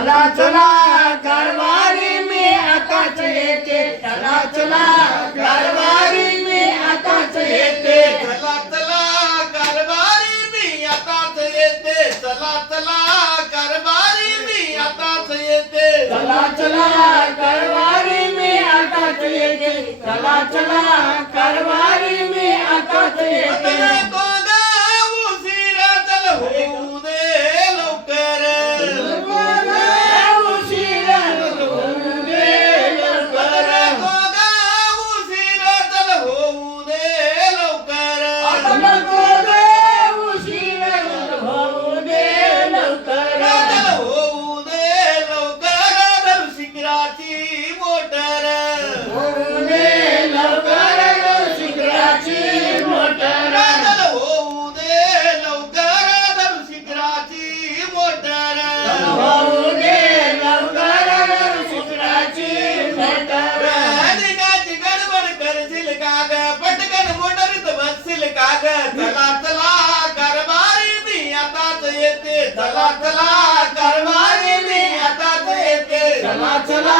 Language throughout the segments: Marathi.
चला चला कारवारी मी आताच येते चला चला कारवारी मी आताच येते चला चला कारभारी मी आताच येते चला चला कारभारी मी आताच येते चला चला कारवारी मी आताच येते चला चला कारवारी मी आताच येते नको ग उशिरा चल होऊ दे लवकर उशिरा होऊ दे लवकर नको ग उशिरा चल होऊ दे लवकर नको ग उशिरा होऊ दे लवकर चल होऊ दे लवकर धरू शिखराची मोटर होऊ दे लवकर शिखराची मोटर चल होऊ दे लवकर धरू शिखराची मोटर होऊ दे लवकर शिखराची मोटर निघाची गडबड करशील का ग पटकन मोटरीत बसशील का ग चला चला कारभारी मी आताच येते चला चला कारभारी मी आताच येते चला चला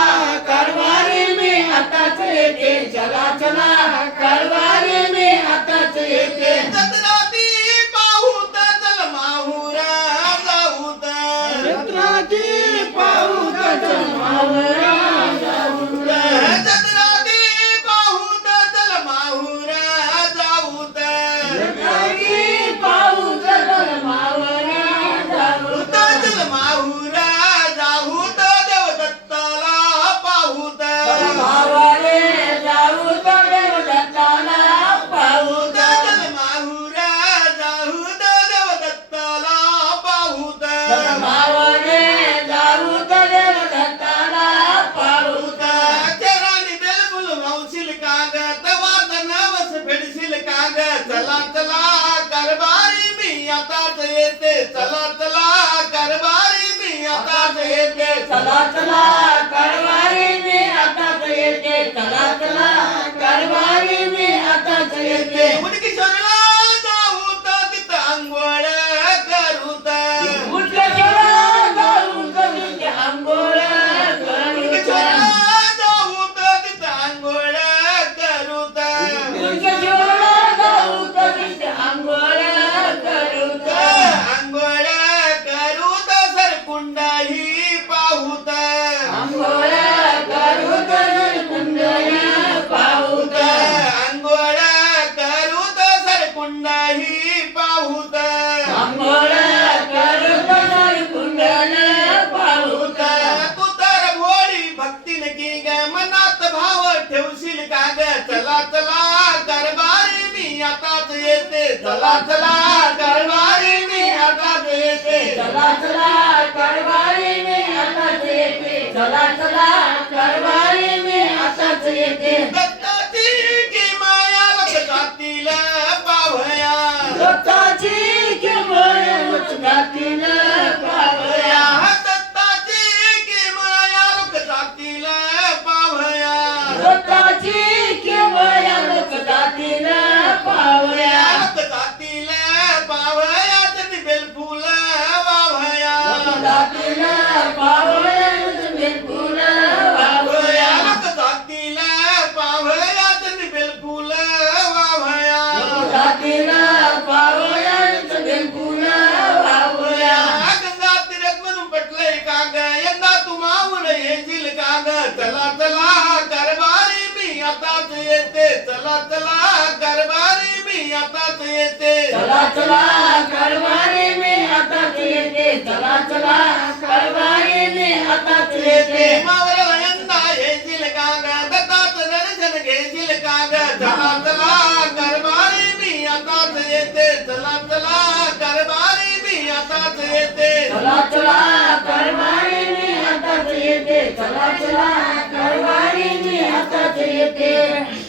कारवारी मी आताच येते चला चला कारवारी मी आताच येते जत्राती पाहूत चल माहुरा जाऊत जत्राची पाहू चल माहुरा जाऊत जत्राती पाहूत चल माहुरा जाऊत जत्राची पाहू चल माहुरा जाऊत चल माहुरा जाऊत देवदत्ताला पाहूत मावारे जाऊत देवदत्ताला पाहूत चल माहुरा जाऊत देवदत्ताला पाहूत मावारे जाऊत देवदत्ताला पाहूत चरानी बेलफुल वावशील काग तवाच नवस फेडशील काग चला चला कारभारी मी आताच येते चला चला कारभारी मी आताच येते चला चला कारवारी मी आताच येते चला चला कारवारी मी आताच येते मुडकीश्वरला जाऊत तिथं आंघोळ करूत मुडकेश्वरला जाऊन कधीच आंघोळ करूत मुडकीश्वरला जाऊत तिथं आंघोळ करूत मुडकेश्वरला जाऊन कधीच आंघोळ करूत आंघोळ करूत सरकुंडाही पाहूत आंघोळ करूत कुंडली पाहूत आंघोळ करूत सरकुंडाही पाहूत आंघोळ करूत कुंडली पाहूत तू तर भोळी भक्तीन की ग मनात भाव ठेवशील का ग चला चला कारभारी मी आताच येते चला चला कारभारी मी आताच येते चला चला कारवारी मी आताच येते चला चला कारवारी मी आताच येते दत्ताची की माया लक्षातील पावया दत्ताची किंमत गातील पावया दत्ताची की माया लक्षातील पावया दत्ताची किंमत गातील पावया लक्षातील पावया त्यांनी बेलफुल वावया गातील पावया बिलकुल वावया लक्षातील पावया त्यांनी बेलफुल वावया गातील पावया बिलकुल वावया गंगा तीरात म्हणून पटलंय का ग यंदा तू मावून येशील का ग चला चला कारभारी मी आताच येते चला चला कारभारी मी आताच येते चला चला कारवारी मी आताच येते चला चला कारवारी मी आताच येते मावळला यंदा येशील का ग दत्ताच दर्शन घेशील का ग चला चला कारभारी मी आताच येते चला चला कारभारी मी आताच येते चला चला कारवारी मी आताच येते चला चला कारवारी मी आताच येते